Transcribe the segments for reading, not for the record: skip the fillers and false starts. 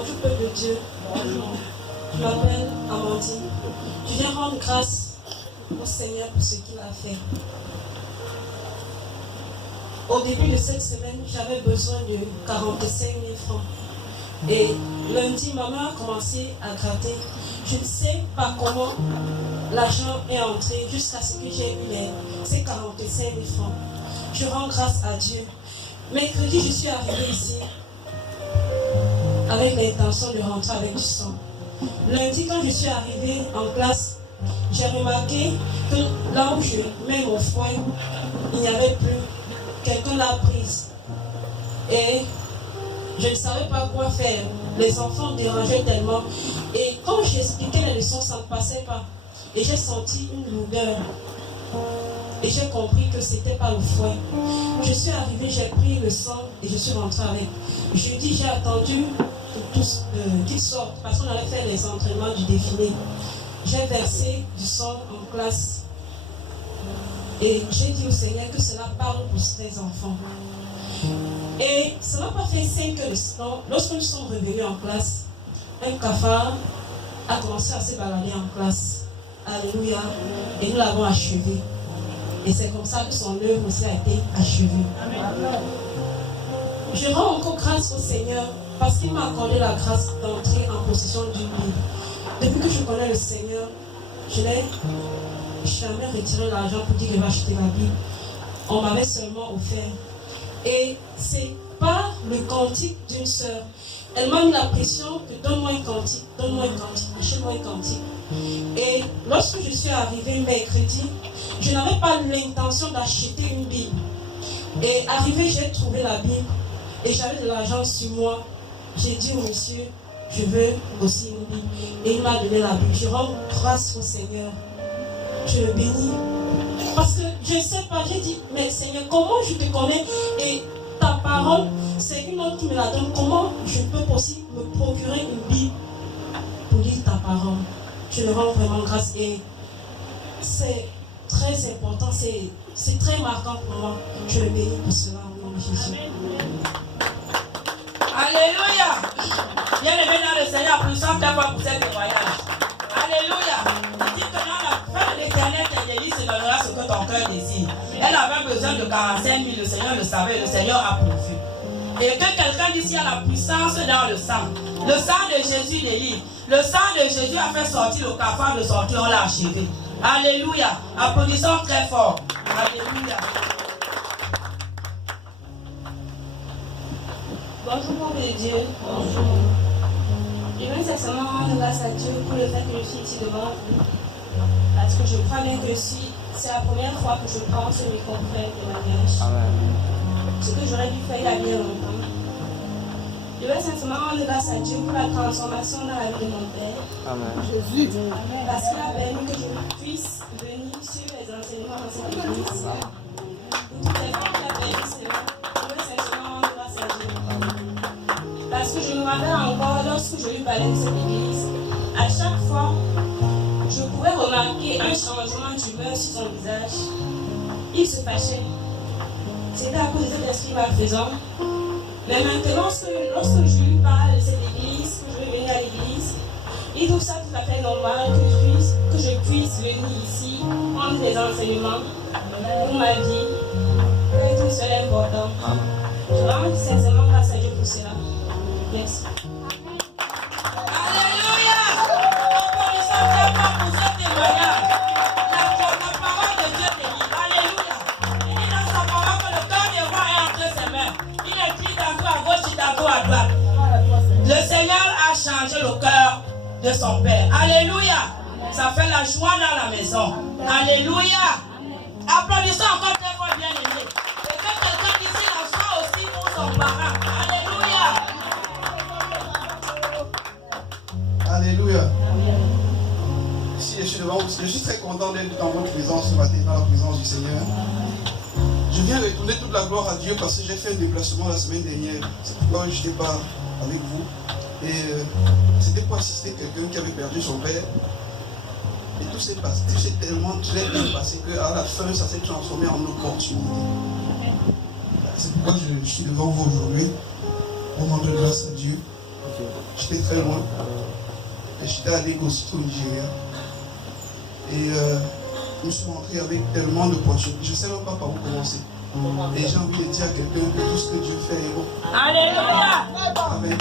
Bonjour peuple de Dieu. Je m'appelle Amandine. Je viens rendre grâce au Seigneur pour ce qu'il a fait. Au début de cette semaine, j'avais besoin de 45 000 francs. Et lundi, ma mère a commencé à gratter. Je ne sais pas comment l'argent est entré jusqu'à ce que j'ai eu ces 45 000 francs. Je rends grâce à Dieu. Mercredi, je suis arrivée ici avec l'intention de rentrer avec du sang. Lundi, quand je suis arrivée en classe, j'ai remarqué que là où je mets mon fouet, il n'y avait plus. Quelqu'un l'a prise. Et je ne savais pas quoi faire. Les enfants dérangeaient tellement. Et quand j'expliquais les leçons, ça ne passait pas. Et j'ai senti une lourdeur. Et j'ai compris que ce n'était pas le fouet. Je suis arrivée, j'ai pris le sang et je suis rentrée avec. Jeudi, j'ai attendu qu'ils sortent parce qu'on allait faire les entraînements du défilé. J'ai versé du sang en classe. Et j'ai dit au Seigneur que cela parle pour ces enfants. Et ça n'a pas fait 5 heures de temps. Lorsque nous sommes revenus en classe, un cafard a commencé à se balader en classe. Alléluia. Et nous l'avons achevé. Et c'est comme ça que son œuvre aussi a été achevée. Amen. Je rends encore grâce au Seigneur parce qu'il m'a accordé la grâce d'entrer en possession d'une Bible. Depuis que je connais le Seigneur, je n'ai jamais retiré l'argent pour dire que je vais acheter la Bible. On m'avait seulement offert. Et c'est par le cantique d'une sœur. Elle m'a mis la pression que donne-moi un cantique, achète-moi un cantique. Et lorsque je suis arrivée mercredi, je n'avais pas l'intention d'acheter une Bible. Et arrivé, j'ai trouvé la Bible et j'avais de l'argent sur moi. J'ai dit au monsieur, je veux aussi une Bible. Et il m'a donné la Bible. Je rends grâce au Seigneur. Je le bénis. Parce que je ne sais pas, j'ai dit, mais Seigneur, comment je te connais et ta parole, c'est une autre qui me la donne. Comment je peux aussi me procurer une Bible pour lire ta parole? Je le rends vraiment grâce et c'est très important, c'est très marquant pour moi. Je le bénis pour cela au nom de Jésus. Alléluia. Bien-aimé dans le Seigneur, puissant d'avoir pour cette témoignage. Alléluia. Il dit que dans la fin de l'éternel, tes délices se donnera ce que ton cœur désire. Elle avait besoin de 45 000, le Seigneur le savait, le Seigneur a pourvu. Et que quelqu'un d'ici a la puissance dans le sang. Le sang de Jésus délivre. Le sang de Jésus a fait sortir le cafard de son cœur, on l'a achevé. Alléluia. Applaudissons très fort. Alléluia. Bonjour, peuple de Dieu. Bonjour. Je veux sincèrement rendre grâce à Dieu pour le fait que je suis ici devant vous. Parce que je crois bien que c'est la première fois que je prends ce micro-frère de mariage. Ce que j'aurais dû faire il y a bien longtemps. Je veux sincèrement rendre grâce à Dieu pour la transformation dans la vie de mon père. Amen. Jésus. Parce qu'il a permis que je puisse venir sur les enseignements dans cette église. Pour toutes les fois qu'il a permis cela, je veux sincèrement rendre grâce à Dieu. Parce que je me rappelle encore, lorsque je lui parlais de cette église, à chaque fois, je pouvais remarquer un changement d'humeur sur son visage. Il se fâchait. C'était à cause de cet esprit malfaisant. Mais maintenant, lorsque je lui parle de cette église, que je vais venir à l'église, il trouve ça tout à fait normal que je puisse venir ici, prendre des enseignements pour ma vie. Et tout cela est important. Je rends sincèrement grâce à Dieu pour cela. Merci. Alléluia. On peut très fort pour ce témoignage. La parole de Dieu délivre. Alléluia. Il dit dans sa parole que le cœur des rois est entre ses mains. Il écrit tantôt à gauche et tantôt à droite. Le Seigneur a changé le cœur de son Père. Alléluia. Ça fait la joie dans la maison. Alléluia. Applaudissons encore très fort, bien aimé. Et que quelqu'un d'ici en soit aussi pour son parent. Alléluia. Alléluia. Ici, je suis devant vous. Je suis très content d'être dans votre présence ce matin, dans la présence du Seigneur. Je viens retourner toute la gloire à Dieu parce que j'ai fait un déplacement la semaine dernière. C'est pourquoi je n'étais pas avec vous. Et c'était pour assister quelqu'un qui avait perdu son père. Et tout s'est passé, tout s'est tellement très bien passé qu'à la fin, ça s'est transformé en opportunité. C'est pourquoi je suis devant vous aujourd'hui pour rendre grâce à Dieu. J'étais très loin. Et j'étais allé aussitôt au Nigeria. Et je suis rentré avec tellement de poissons. Je ne sais même pas par où commencer. Et j'ai envie de dire à quelqu'un que tout ce que Dieu fait est bon. Alléluia. Amen.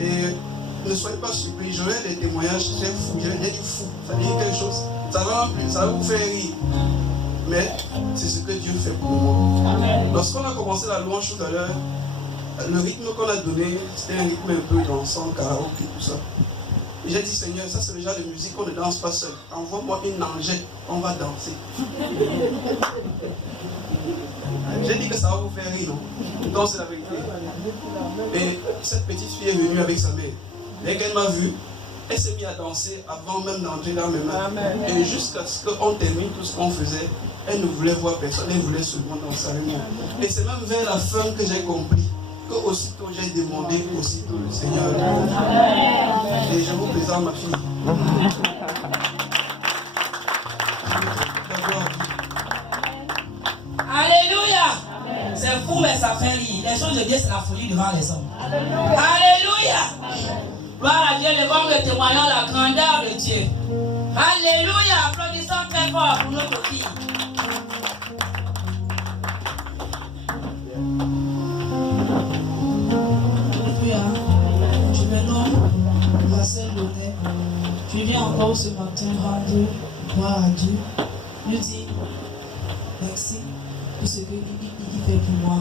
Et ne soyez pas surpris. J'aurai des témoignages très fous. Il y a du fou. Ça veut dire quelque chose. Ça va vous faire rire. Mais c'est ce que Dieu fait pour moi. Lorsqu'on a commencé la louange tout à l'heure, le rythme qu'on a donné, c'était un rythme un peu dansant, karaoké, tout ça. Et j'ai dit, Seigneur, ça c'est le genre de musique qu'on ne danse pas seul. Envoie-moi une angette, on va danser. J'ai dit que ça va vous faire rire, non? Donc c'est la vérité. Et cette petite fille est venue avec sa mère. Dès qu'elle m'a vu, elle s'est mise à danser avant même d'entrer dans mes mains. Et jusqu'à ce qu'on termine tout ce qu'on faisait, elle ne voulait voir personne, elle voulait seulement danser avec moi. Et c'est même vers la fin que j'ai compris que aussitôt j'ai demandé aussitôt le Seigneur. Et je vous présente ma fille. Alléluia. C'est fou, mais ça fait rire. Les choses de Dieu, c'est la folie devant les hommes. Alléluia. Gloire à Dieu, levons le témoignant la grandeur de Dieu. Alléluia. Applaudissons très fort pour notre fille. Je me nomme Marcel Bonnet. Je viens encore ce matin rendre gloire à Dieu. Je dis merci pour ce qu'il fait pour moi.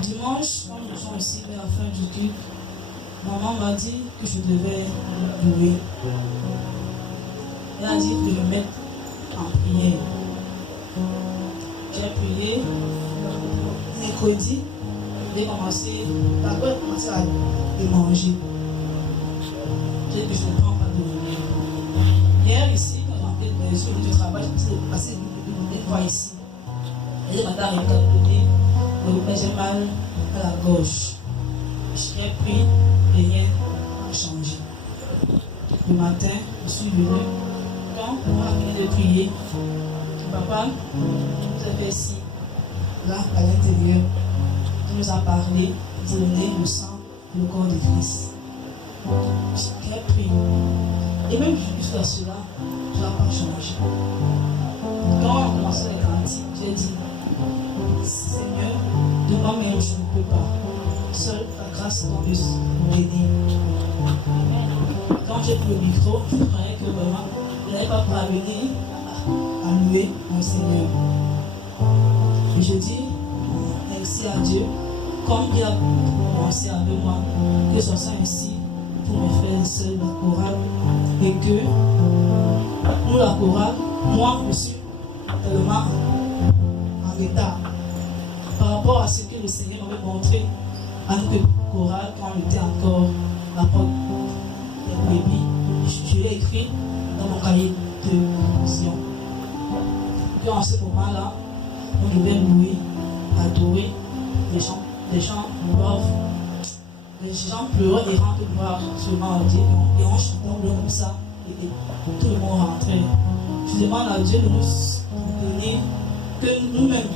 Dimanche, quand nous sommes ici vers la fin du culte, maman m'a dit que je devais louer. Elle a dit que je me mette en prière. J'ai prié. Mercredi, j'ai commencé à manger. J'ai dit que je ne prends pas de louer. Hier, ici, quand j'entrais sur le travail, j'ai passé une fois ici. Et j'ai matin regardé, mais j'ai mal à la gauche. J'ai pris et rien n'a changé. Le matin, je suis venue. Quand on a fini de prier, papa nous a fait ici, là, à l'intérieur. Il nous a parlé de donner le sang et le corps de Christ. J'ai prié. Et même jusqu'à cela, ça n'a pas changé. Quand on a commencé les cantiques, j'ai dit, Seigneur, de moi-même je ne peux pas. Seule la grâce de Dieu m'aider. Quand j'ai pris le micro, je croyais que vraiment, je n'allais pas parvenir à louer mon Seigneur. Et je dis, merci à Dieu, comme il a commencé avec moi, que ce soit ainsi pour mes frères et sœurs de la chorale, et que nous, la chorale, moi, je suis tellement en état par rapport à ce que le Seigneur m'avait montré à notre chorale quand on était encore la porte des bébés. Je l'ai écrit dans mon cahier de vision. En ce moment-là, on devait louer, adorer. Les gens pleuraient et rentrent voir seulement à Dieu. Et on chantait comme ça. Et tout le monde rentrait. Je demande à Dieu de nous donner que nous-mêmes,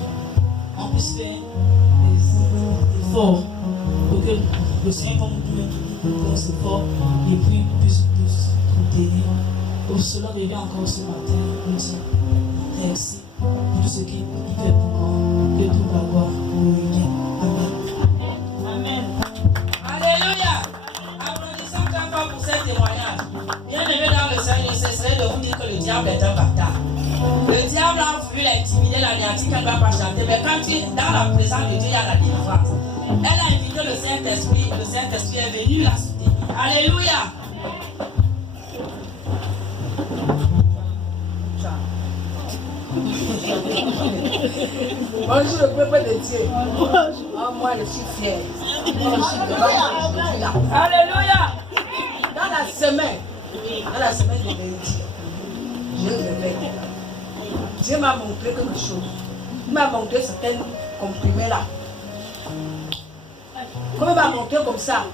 on puisse faire des efforts pour que le Seigneur nous donne nos efforts et puis puisse nous soutenir. Pour cela, je viens encore ce matin nous dire merci pour tout ce qu'il fait pour moi. Que tout va gloire nous revienne. Amen. Amen. Alléluia. Applaudissons très fort pour ces témoignages. Bien-aimés dans le Seigneur, je cesserai de vous dire que le diable est un bâtard. Le diable a voulu l'intimider, l'anéantir qu'elle ne va pas chanter. Mais quand tu es dans la présence de Dieu, il y a la délivrance. Elle a invité le Saint-Esprit. Le Saint-Esprit est venu la soutenir. Alléluia. Bonjour le peuple de Dieu. Oh, moi je suis fier. Alléluia. Dans la semaine de lundi, je me réveille. Dieu m'a montré quelque chose. Il m'a montré certains comprimés là. Comme il m'a montré comme ça,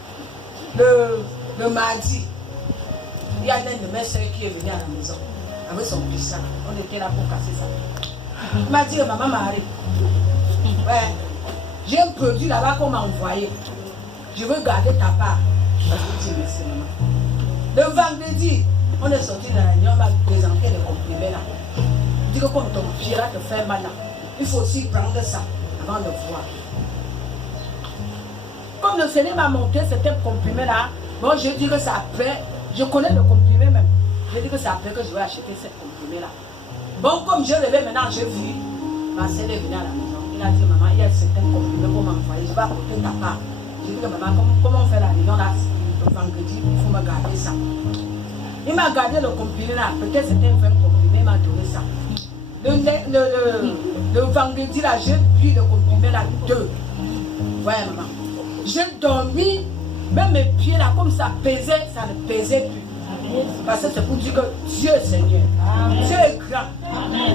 le mardi, il y a une de mes soeurs qui est venue à la maison avec son puissant. On était là pour casser ça. Il m'a dit, maman Marie, ouais, j'ai un produit là-bas qu'on m'a envoyé. je veux garder ta part. Parce que tu es merci, maman. Le vendredi, on est sorti de la réunion, on va présenter les comprimés là. Dis que comme ton pied là te fait mal là, il faut aussi prendre ça avant de voir. Comme le Seigneur m'a montré certains comprimés là, bon, je dis que c'est après, je connais le comprimé même. Je dis que c'est après que je vais acheter ces comprimés là. Bon, comme je levais maintenant, j'ai vu, ma sœur est venue à la maison. Il a dit, maman, il y a certains comprimés pour m'envoyer, je vais apporter ta part. J'ai dit que maman, comment on fait la réunion là, le vendredi, il faut me garder ça. Il m'a gardé le comprimé là, peut-être c'était 20 comprimés, il m'a donné ça. Le vendredi là, j'ai pris le comprimé là, 2. Ouais, maman. J'ai dormi, même mes pieds là, comme ça pesait, ça ne pesait plus. Parce que c'est pour dire que Dieu est Seigneur. Dieu est grand.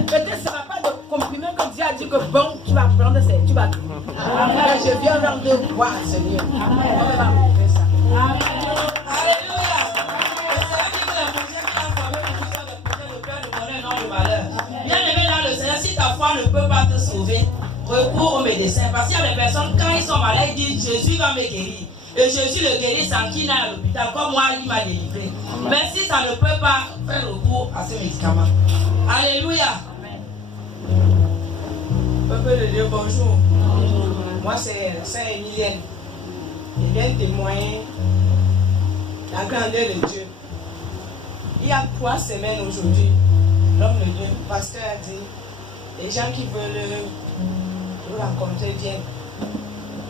Peut-être ce n'est pas de comprimé que Dieu a dit que bon, tu vas prendre, tu vas tout. Mais je viens rendre gloire à Seigneur. Alléluia. Bien aimé dans le Seigneur, si ta foi ne peut pas te sauver, recours au médecin. Parce qu'il y a des personnes, quand ils sont malades, ils disent Jésus va me guérir. Et Jésus le guérit sans qu'il n'aille à l'hôpital, comme moi, il m'a délivré. Mais si ça ne peut pas faire recours à ces médicaments. Alléluia. Peuple de Dieu, bonjour. Moi, c'est Saint Emilienne. Je viens témoigner la grandeur de Dieu. Il y a 3 semaines aujourd'hui, l'homme de Dieu, le pasteur a dit, les gens qui veulent le rencontrer viennent.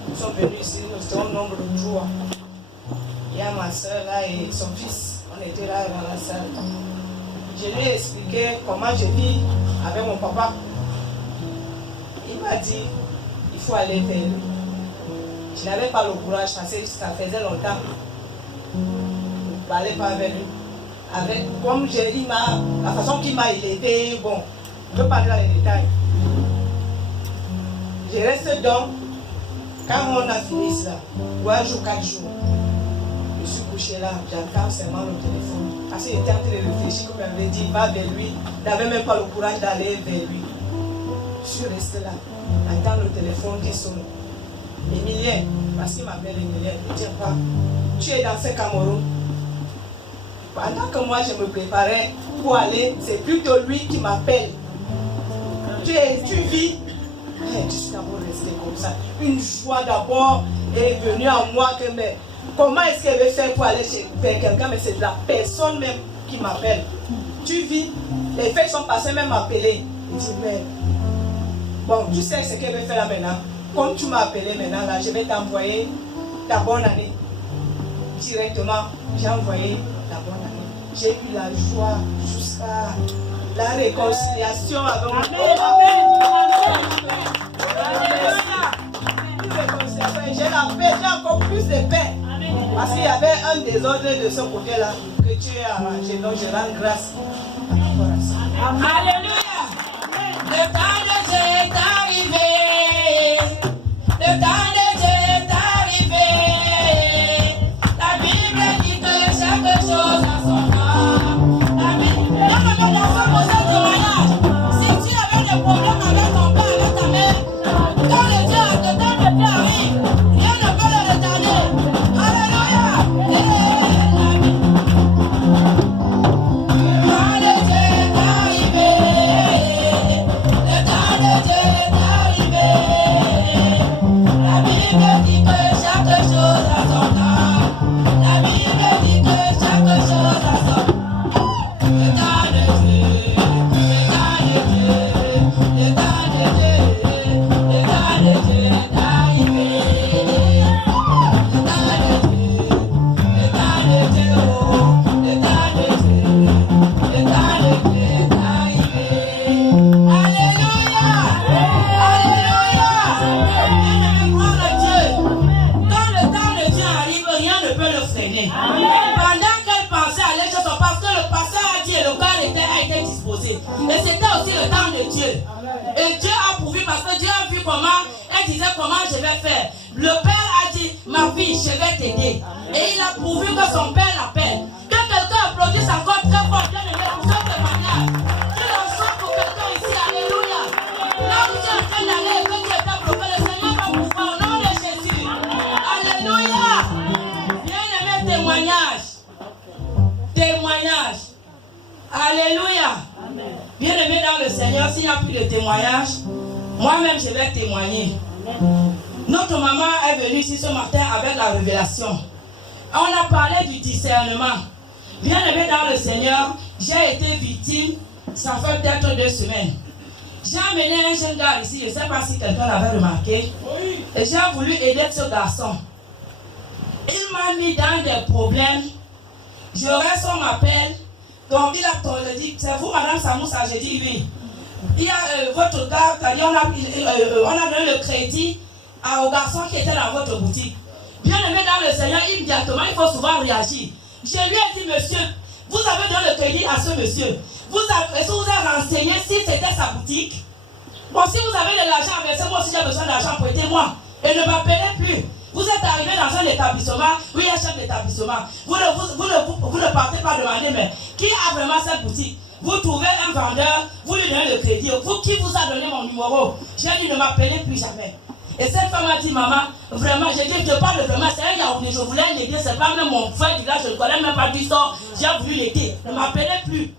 Nous sommes venus ici, nous étions au nombre de 3. Il y a ma soeur là et son fils, on était là dans la salle. Je lui ai expliqué comment je vis avec mon papa. Il m'a dit, il faut aller vers lui. Je n'avais pas le courage parce que ça faisait longtemps. Je ne parlais pas avec lui. Comme j'ai dit, la façon qu'il m'a aidé, bon, je ne veux pas parler dans les détails. Je reste donc. Quand on a fini cela, 3 jours, 4 jours, je suis couché là, j'entends seulement le téléphone. Parce qu'il était en train de réfléchir, comme il m'avait dit, va vers lui. Il n'avait même pas le courage d'aller vers lui. Je suis resté là, j'entends le téléphone qui sonne. Emilien, parce qu'il m'appelle Emilien, il ne dit pas, tu es dans ce Cameroun. Pendant que moi je me préparais pour aller, c'est plutôt lui qui m'appelle. Tu vis. Je suis d'abord resté comme ça. Une joie d'abord est venue à moi que mais comment est-ce qu'elle veut faire pour aller vers quelqu'un, mais c'est la personne même qui m'appelle. Tu vis, les fêtes sont passées même m'appeler. Il dit mais bon, tu sais ce qu'elle veut faire là maintenant. Comme tu m'as appelé maintenant là, je vais t'envoyer ta bonne année. Directement, j'ai envoyé la bonne année. J'ai eu la joie jusqu'à la réconciliation avec mon papa. J'ai la paix, j'ai encore plus de paix. Parce qu'il y avait un désordre de ce côté-là que tu as arrangé. Donc je rends grâce par rapport à ça. Alléluia. Le temps de Dieu est arrivé. Le temps de Dieu est arrivé. La Bible dit que chaque chose a son temps. La Bible. Non, mais dans ce témoignage, si tu avais des problèmes avec ton père, avec ta mère, quand le temps de Dieu arrive, rien ne peut le retarder. Alléluia. Pendant qu'elle pensait à aller chez son parce que le pasteur a dit et le corps a été disposé. Et c'était aussi le temps de Dieu. Et Dieu a pourvu parce que Dieu a vu comment, elle disait comment je vais faire. Le père a dit, ma fille, je vais t'aider. Et il a pourvu que son père l'appelle. Que quelqu'un applaudisse encore très fort, bien aimé, pour ce témoignage. Que l'on soit pour quelqu'un ici, alléluia. Là où tu es en train d'aller, que tu étais bloqué, le Seigneur va pouvoir au nom de Jésus. Alléluia. Seigneur, s'il n'y a plus de témoignage, moi-même je vais témoigner. Notre maman est venue ici ce matin avec la révélation. On a parlé du discernement. Bien aimé dans le Seigneur, j'ai été victime, ça fait peut-être 2 semaines. J'ai amené un jeune gars ici, je ne sais pas si quelqu'un l'avait remarqué. Et j'ai voulu aider ce garçon. Il m'a mis dans des problèmes. J'aurais son appel. Donc il a dit, c'est vous Madame Samoussa? J'ai dit oui. Il y a votre carte, on a donné le crédit au garçon qui était dans votre boutique. Bien aimé dans le Seigneur, immédiatement, il faut souvent réagir. Je lui ai dit, monsieur, vous avez donné le crédit à ce monsieur. Est-ce que vous avez renseigné si c'était sa boutique? Bon, si vous avez de l'argent, mais moi aussi j'ai besoin d'argent, prêtez-moi. Et ne m'appelez plus. Vous êtes arrivé dans un établissement, oui, un chef d'établissement. Vous ne partez pas demander, mais qui a vraiment cette boutique? Vous trouvez un vendeur, vous lui donnez le crédit. Qui vous a donné mon numéro? J'ai dit, ne m'appelez plus jamais. Et cette femme a dit, maman, vraiment, j'ai dit, je te parle de vraiment, c'est un Yaoundé, je voulais l'aider, c'est pas même mon frère du là, je ne connais même pas du sort, j'ai voulu l'aider. Ne m'appelez plus.